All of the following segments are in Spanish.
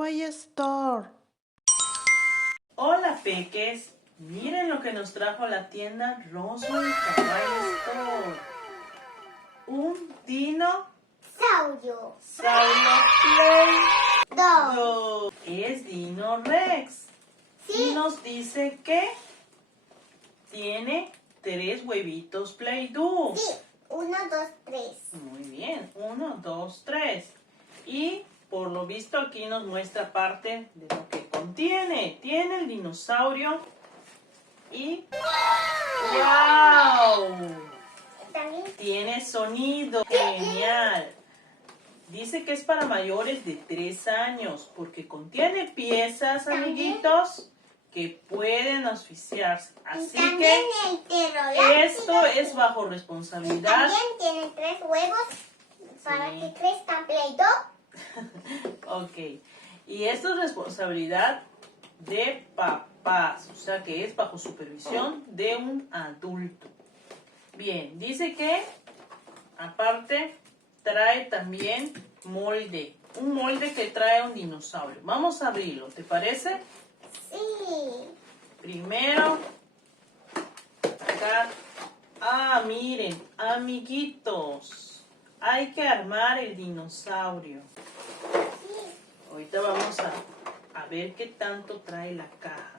Kawaii Store. Hola peques, miren lo que nos trajo la tienda Roswell Kawaii Store. Un dinosaurio Play Doh. Es Dino Rex. Sí. Y nos dice que tiene 3 huevitos Play Doh. Sí, 1, 2, 3. Muy bien, 1, 2, 3. Y por lo visto aquí nos muestra parte de lo que contiene. Tiene el dinosaurio y ¡wow! También Tiene sonido. Genial. Dice que es para mayores de 3 años porque contiene piezas, amiguitos, que pueden asfixiarse. Así también que el pterodáctilo. esto es bajo responsabilidad. También tiene 3 huevos para Sí. que crezca Play-Doh. Ok. Y esto es responsabilidad de papás, o sea que es bajo supervisión de un adulto. Bien, dice que aparte trae también molde, un molde que trae un dinosaurio. Vamos a abrirlo, ¿te parece? Sí. Primero, acá. Ah, miren, amiguitos, hay que armar el dinosaurio. Ahorita vamos a ver qué tanto trae la caja.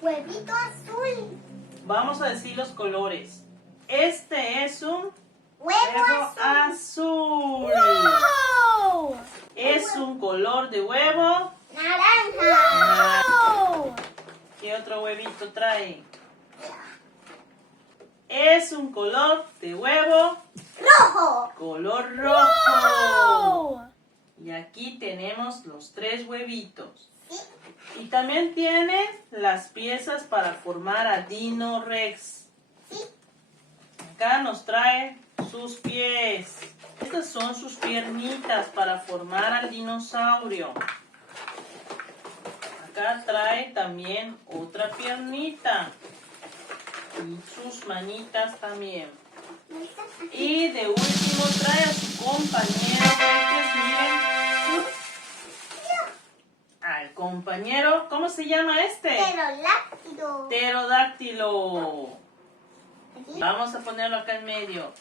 Huevito azul. Vamos a decir los colores. Este es un Huevo azul. azul. Es un color de huevo. Naranja. ¿Qué otro huevito trae? Es un color de huevo. Rojo. Color rojo. Y aquí tenemos los 3 huevitos. Y también tiene las piezas para formar a Dino Rex. Acá nos trae sus pies. Estas son sus piernitas para formar al dinosaurio. Acá trae también otra piernita. Y sus manitas también. Y de último trae a su compañero, peques, miren. Al compañero, ¿cómo se llama este? Pterodáctilo. Pterodáctilo. Vamos a ponerlo acá en medio.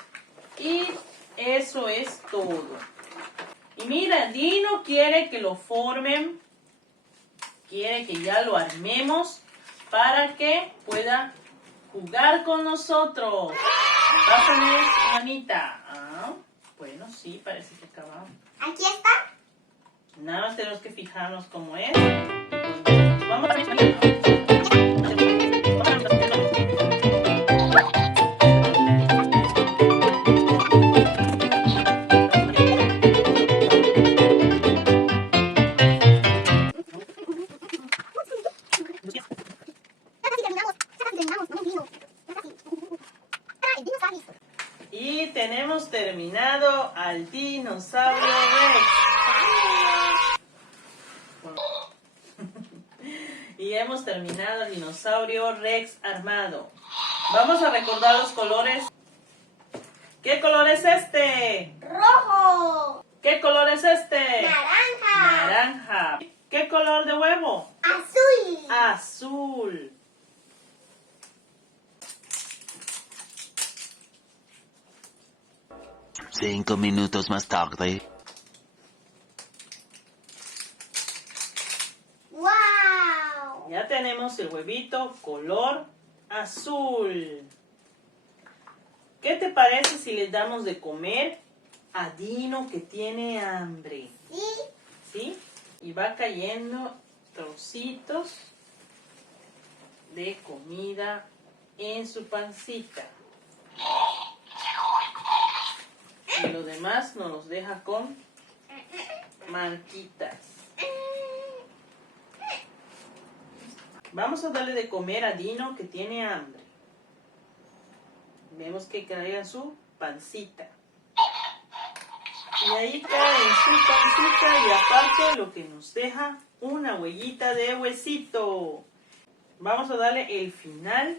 Y eso es todo. Y mira, Dino quiere que lo formen. Quiere que ya lo armemos para que pueda jugar con nosotros. Pásame su manita. Ah, bueno, sí, parece que acabamos. Aquí está. Nada más tenemos que fijarnos cómo es. Pues vamos a ver. Y tenemos terminado al dinosaurio Rex. Y hemos terminado el dinosaurio Rex armado. Vamos a recordar los colores. ¿Qué color es este? Rojo. ¿Qué color es este? Naranja. Naranja. ¿Qué color de huevo? Azul. Azul. Cinco minutos más tarde. Wow. Ya tenemos el huevito color azul. ¿Qué te parece si les damos de comer a Dino que tiene hambre? Sí. ¿Sí? Y va cayendo trocitos de comida en su pancita. Y lo demás nos los deja con marquitas. Vamos a darle de comer a Dino que tiene hambre. Vemos que cae en su pancita. Y ahí cae en su pancita y aparte lo que nos deja una huellita de huesito. Vamos a darle el final.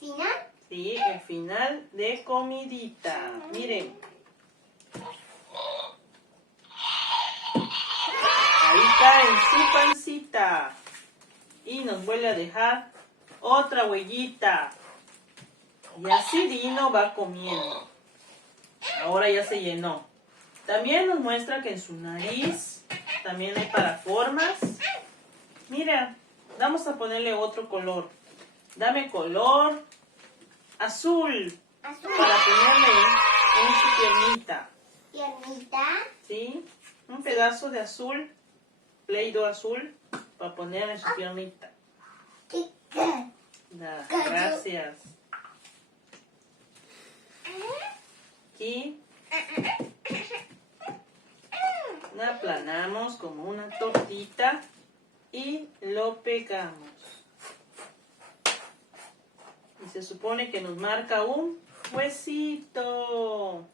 ¿Final? Sí, Sí, el final de comidita. Miren. Ahí está en su pancita. Y nos vuelve a dejar otra huellita. Y así Dino va comiendo. Ahora ya se llenó. También nos muestra que en su nariz también hay para formas. Mira, vamos a ponerle otro color. Dame color azul. Azul. Para ponerle en su piernita. Piernita. ¿Sí? Un pedazo de azul, Play-Doh azul, para poner en su piernita. Chica. Gracias. Aquí la aplanamos como una tortita y lo pegamos. Y se supone que nos marca un huesito.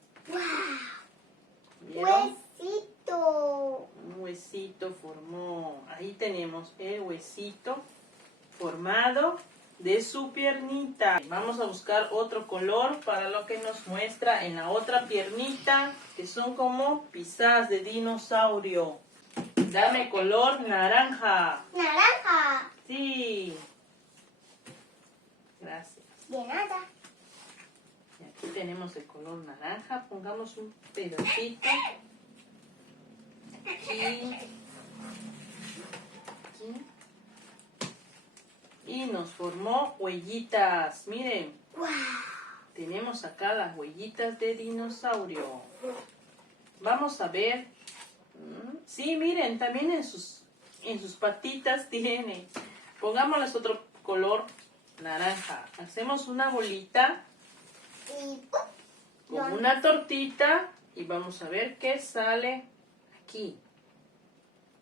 ¿Vieron? Huesito. Un huesito formó. Ahí tenemos el huesito formado de su piernita. Vamos a buscar otro color para lo que nos muestra en la otra piernita, que son como pisadas de dinosaurio. Dame color naranja. Naranja. Sí. Gracias. De nada. Y aquí tenemos el color naranja. Pongamos un pedacito. Aquí. Aquí. Y nos formó huellitas. Miren. Wow. Tenemos acá las huellitas de dinosaurio. Vamos a ver. Sí, miren, también en sus patitas tiene. Pongámosles otro color naranja. Hacemos una bolita Y con una tortita y vamos a ver qué sale aquí.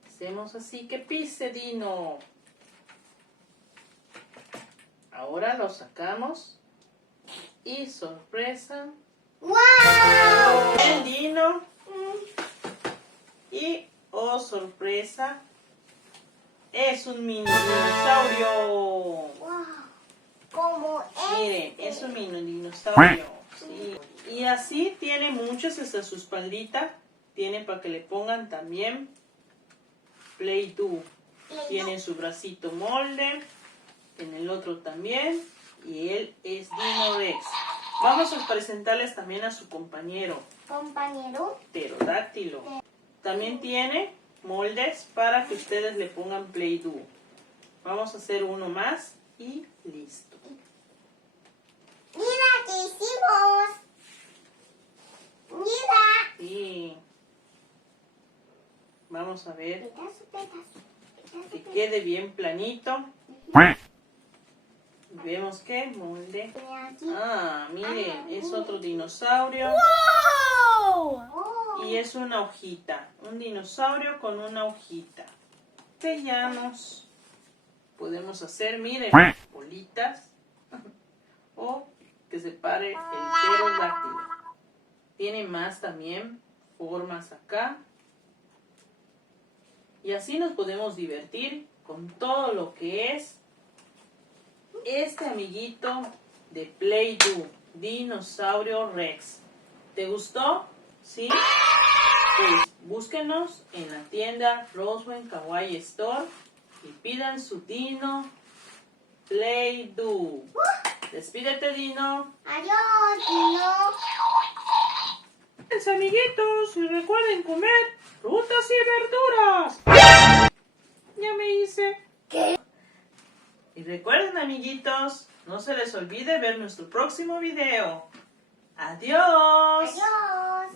Hacemos así que pise Dino. Ahora lo sacamos y sorpresa. ¡Wow! Bien, Dino. Y oh sorpresa, es un mini dinosaurio. ¡Wow! Como Miren, es un mini dinosaurio. Sí. Y así tiene muchos hasta su espaldita. Tiene para que le pongan también Play-Doh. Tiene su bracito molde. En el otro también. Y él es Dino Rex. Vamos a presentarles también a su compañero. compañero. Pterodáctilo. También tiene moldes para que ustedes le pongan Play-Doh. Vamos a hacer uno más y listo. Mira qué hicimos. Mira. Sí. Vamos a ver Pedazo. que quede bien planito. Vemos que molde. Ah, miren, es otro dinosaurio. ¡Wow! Y es una hojita. Un dinosaurio con una hojita. Sellanos. Podemos hacer, miren, bolitas. O que se pare el pterodáctilo. Tiene más también formas acá. Y así nos podemos divertir con todo lo que es este amiguito de Play-Doh, Dinosaurio Rex. ¿Te gustó? ¿Sí? Pues búsquenos en la tienda Roswell Kawaii Store y pidan su Dino Play-Doh. Despídete, Dino. Adiós, Dino. Mis amiguitos, y recuerden comer frutas y verduras. Ya me hice. ¿Qué? Y recuerden, amiguitos, no se les olvide ver nuestro próximo video. Adiós. Adiós.